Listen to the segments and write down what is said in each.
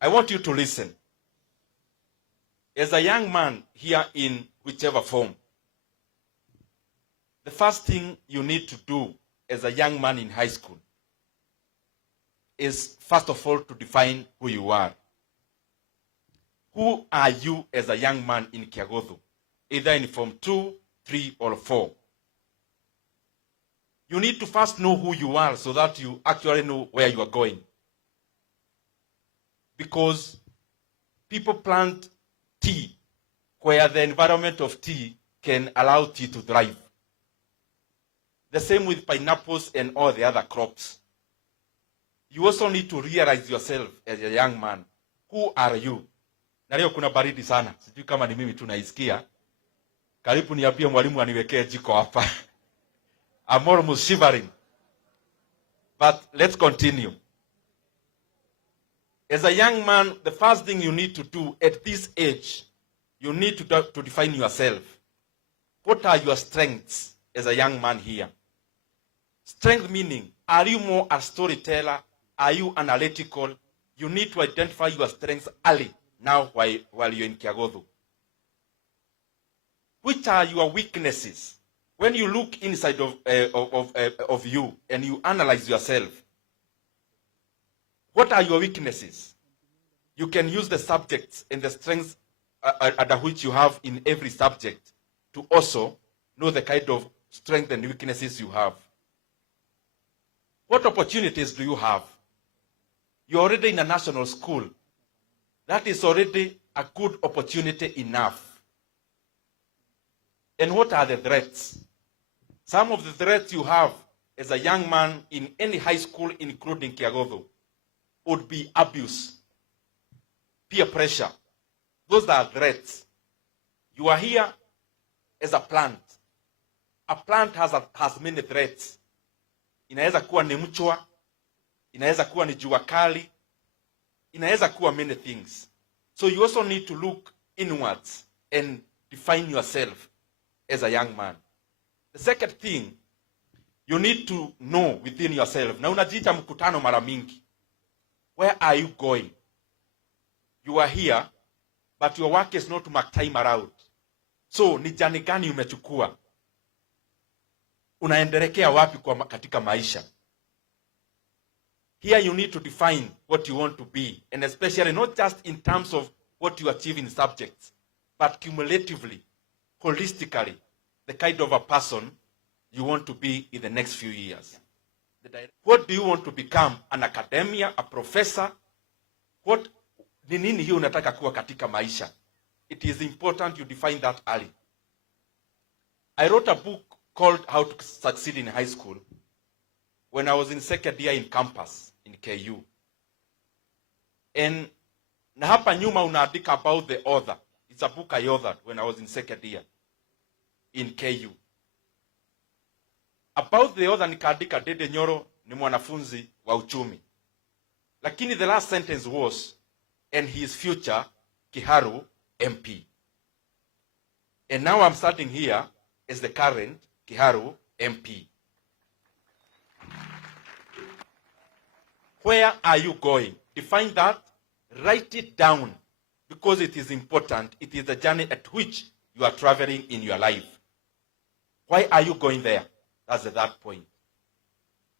I want you to listen. As a young man here in whichever form, the first thing you need to do as a young man in high school is, first of all, to define who you are. Who are you as a young man in Kiagodhu, either in Form 2, 3, or 4? You need to first know who you are so that you actually know where you are going. Because people plant tea where the environment of tea can allow tea to thrive. The same with pineapples and all the other crops. You also need to realize yourself as a young man. Who are you? Na leo kuna baridi sana. Sijui kama ni mimi tu naisikia. Karibu niambie mwalimu aniwekee jiko hapa. I'm almost shivering. But let's continue. As a young man, the first thing you need to do at this age, you need to define yourself. What are your strengths as a young man here? Strength meaning, are you more a storyteller? Are you analytical? You need to identify your strengths early, now while you're in Kiagodhu. Which are your weaknesses? When you look inside of you and you analyze yourself, what are your weaknesses? You can use the subjects and the strengths under which you have in every subject to also know the kind of strength and weaknesses you have. What opportunities do you have? You're already in a national school. That is already a good opportunity enough. And what are the threats? Some of the threats you have as a young man in any high school, including Kiagodhu, would be abuse, peer pressure. Those are threats. You are here as a plant. A plant has many threats. Inaweza kuwa ni mchwa, inaweza kuwa ni jua kali, inaweza kuwa many things. So you also need to look inwards and define yourself as a young man. The second thing, you need to know within yourself. Na unajiita mkutano mara mingi. Where are you going? You are here, but your work is not to mark time around. So, ni jani gani umechukua? Unaendelekea wapi katika maisha? Here you need to define what you want to be, and especially not just in terms of what you achieve in subjects, but cumulatively, holistically, the kind of a person you want to be in the next few years. What do you want to become? An academia, a professor? What ni nini hiyo unataka kuwa katika maisha? It is important you define that early. I wrote a book called How to Succeed in High School when I was in second year in campus in KU. And na hapa nyuma unaandika about the author. It's a book I authored when I was in second year in KU. About the author nikaandika Dede Nyoro ni mwanafunzi wa uchumi. Lakini the last sentence was, and his future, Kiharu, MP. And now I'm starting here as the current Kiharu, MP. Where are you going? Define that, write it down, because it is important. It is the journey at which you are traveling in your life. Why are you going there? That's the third point.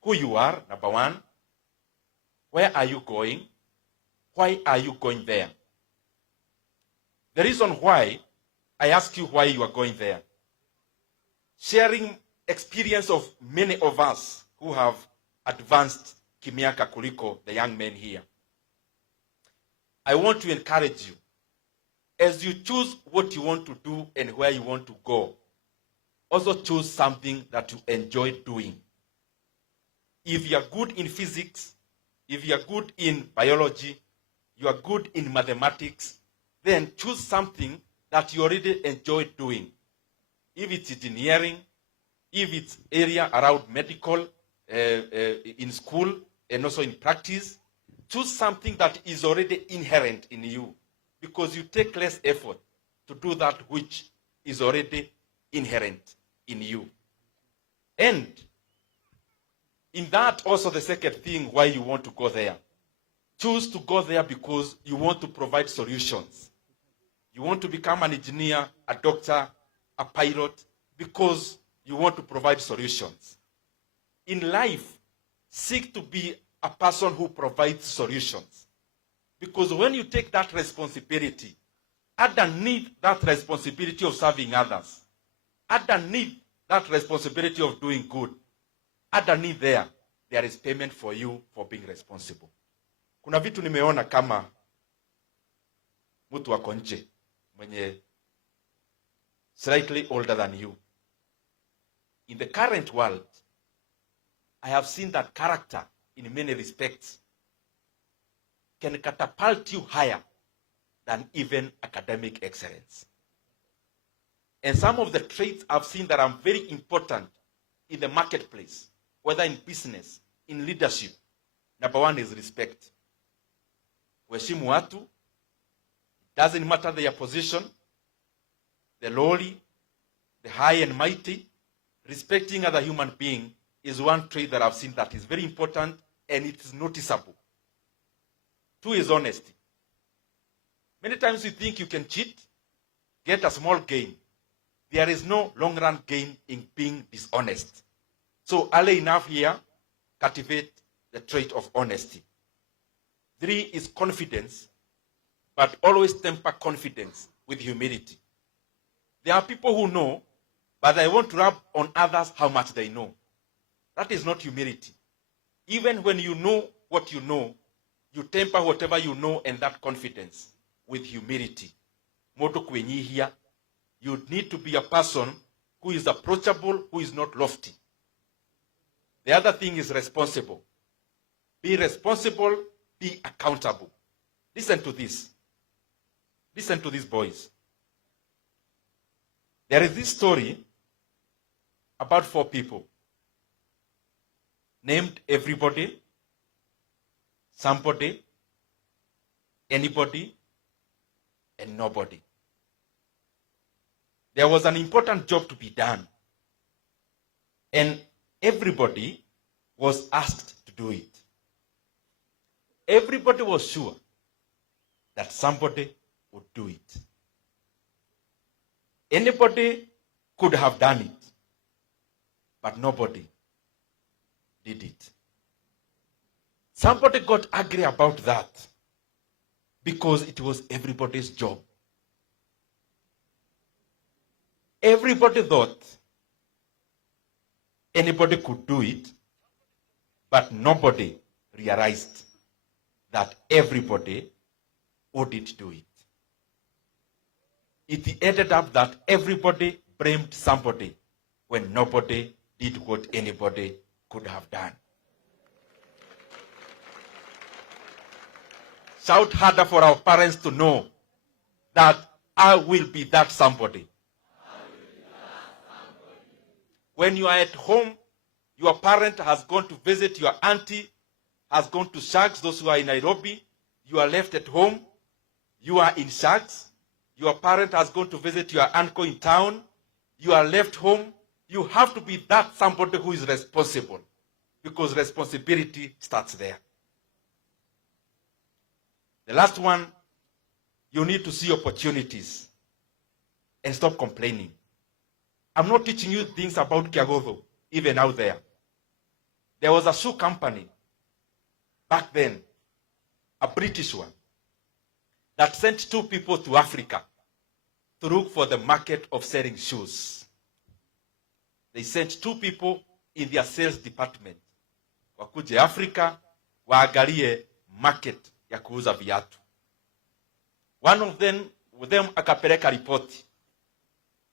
Who you are, number one. Where are you going? Why are you going there? The reason why I ask you why you are going there. Sharing experience of many of us who have advanced kimiaka kuliko, the young men here. I want to encourage you, as you choose what you want to do and where you want to go, also choose something that you enjoy doing. If you are good in physics, if you are good in biology, you are good in mathematics, then choose something that you already enjoy doing. If it's engineering, if it's area around medical, in school, and also in practice, choose something that is already inherent in you, because you take less effort to do that which is already inherent in you. And in that also the second thing why you want to go there. choose to go there because you want to provide solutions. You want to become an engineer, a doctor, a pilot, because you want to provide solutions. In life, seek to be a person who provides solutions. Because when you take that responsibility, underneath that responsibility of serving others, underneath that responsibility of doing good, underneath there is payment for you for being responsible. Kuna vitu nimeona kama mtu wako nje mwenye slightly older than you. In the current world, I have seen that character in many respects can catapult you higher than even academic excellence. And some of the traits I've seen that are very important in the marketplace, whether in business, in leadership, number one is respect. Kuheshimu watu, doesn't matter their position, the lowly, the high and mighty. Respecting other human being is one trait that I've seen that is very important and it is noticeable. Two is honesty. Many times you think you can cheat, get a small gain. There is no long-run gain in being dishonest. So early enough here, cultivate the trait of honesty. Three is confidence, but always temper confidence with humility. There are people who know, but they want to rub on others how much they know. That is not humility. Even when you know what you know, you temper whatever you know and that confidence with humility. Moto kwenyihia. You need to be a person who is approachable, who is not lofty. The other thing is responsible. Be responsible, be accountable. Listen to this. Listen to these boys. There is this story about 4 people named everybody, somebody, anybody, and nobody. There was an important job to be done, and everybody was asked to do it. Everybody was sure that somebody would do it. Anybody could have done it, but nobody did it. Somebody got angry about that because it was everybody's job. Everybody thought anybody could do it, but nobody realized that everybody wouldn't do it. It ended up that everybody blamed somebody when nobody did what anybody could have done. Shout harder for our parents to know that I will be that somebody. When you are at home, your parent has gone to visit your auntie, has gone to Sharks, those who are in Nairobi. You are left at home. You are in Sharks. Your parent has gone to visit your uncle in town. You are left home. You have to be that somebody who is responsible, because responsibility starts there. The last one, you need to see opportunities and stop complaining. I'm not teaching you things about Kiagogo, even out there. There was a shoe company back then, a British one, that sent 2 people to Africa to look for the market of selling shoes. They sent 2 people in their sales department. Wakuje Africa, waangalie market ya kuuza viatu. One of them akapeleka ripoti.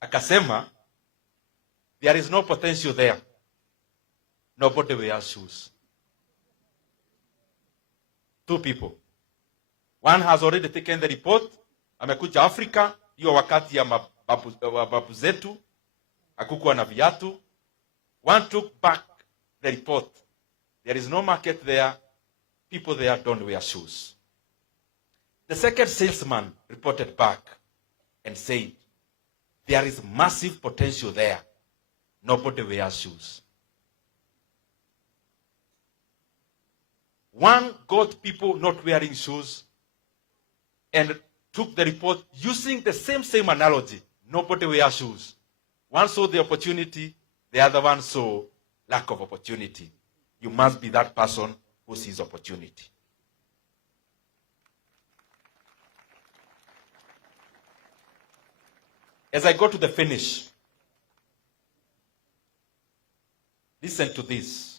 Akasema, there is no potential there. Nobody wears shoes. 2 people. One has already taken the report. Amekuja Africa. Hiyo wakati ya mababu zetu. Hakukuwa na viatu. One took back the report. There is no market there. People there don't wear shoes. The second salesman reported back and said, there is massive potential there. Nobody wears shoes. One got people not wearing shoes and took the report using the same analogy. Nobody wears shoes. One saw the opportunity, the other one saw lack of opportunity. You must be that person who sees opportunity. As I go to the finish, listen to this.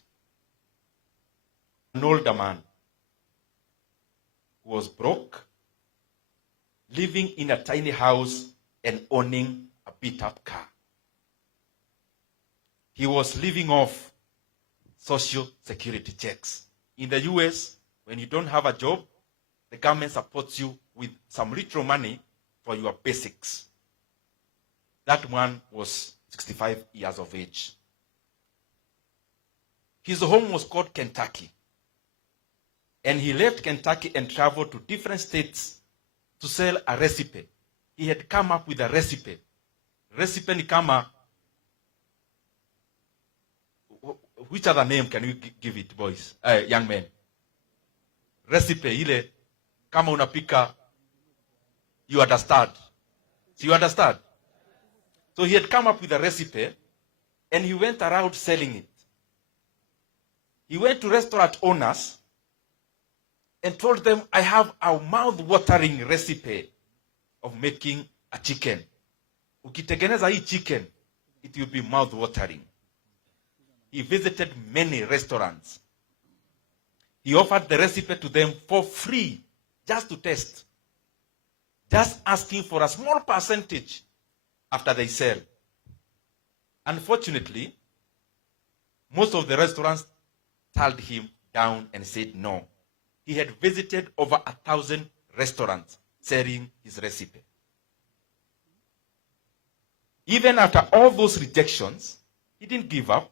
An older man who was broke, living in a tiny house and owning a beat-up car. He was living off social security checks. In the US, when you don't have a job, the government supports you with some little money for your basics. That one was 65 years of age. His home was called Kentucky. And he left Kentucky and traveled to different states to sell a recipe. He had come up with a recipe. Recipe ni kama, which other name can you give it, boys, young men? Recipe, ile, kama unapika, you understand. So you understand? So he had come up with a recipe and he went around selling it. He went to restaurant owners and told them, I have a mouth-watering recipe of making a chicken. Ukitengeneza hii chicken, it will be mouth-watering. He visited many restaurants. He offered the recipe to them for free, just to test. Just asking for a small percentage after they sell. Unfortunately, most of the restaurants turned him down and said no. He had visited over 1,000 restaurants selling his recipe. Even after all those rejections, he didn't give up.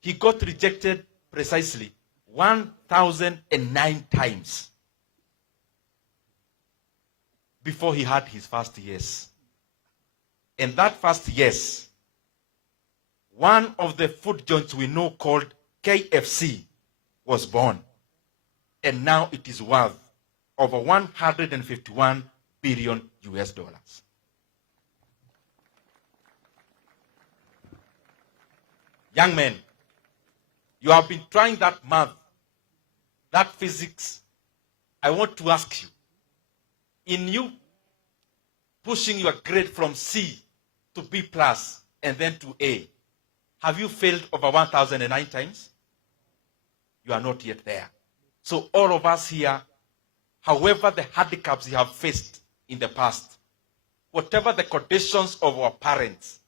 He got rejected precisely 1,009 times before he had his first yes. And that first yes, one of the food joints we know called KFC was born. And now it is worth over 151 billion US dollars. Young men, you have been trying that math, that physics. I want to ask you, in you pushing your grade from C to B plus and then to A, have you failed over 1,009 times? You are not yet there. So all of us here, however the handicaps you have faced in the past, whatever the conditions of our parents,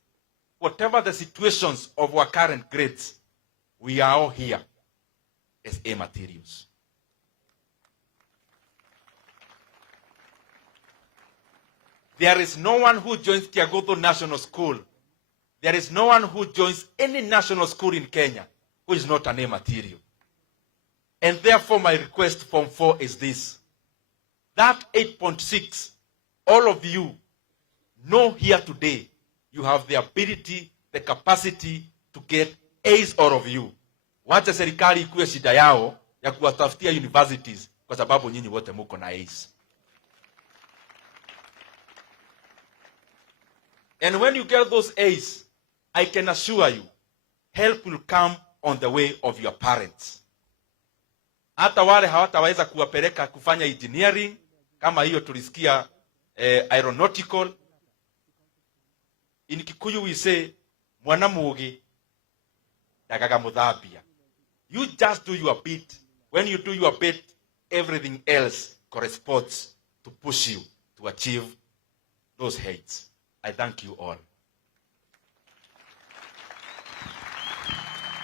whatever the situations of our current grades, we are all here as A materials. There is no one who joins Kiagoto National School. There is no one who joins any national school in Kenya who is not an A material. And therefore my request from 4 is this. That 8.6, all of you know here today, you have the ability, the capacity to get A's, all of you. Wacha serikali ikuwe shida yao ya kuwatafutia universities kwa sababu nyinyi wote muko na A's. And when you get those A's, I can assure you, help will come on the way of your parents. Hata wale hawataweza kuwapeleka kufanya engineering, kama hiyo tulisikia aeronautical. In Kikuyu we say, mwana mugi, dagaga mudhabia. You just do your bit. When you do your bit, everything else corresponds to push you to achieve those heights. I thank you all.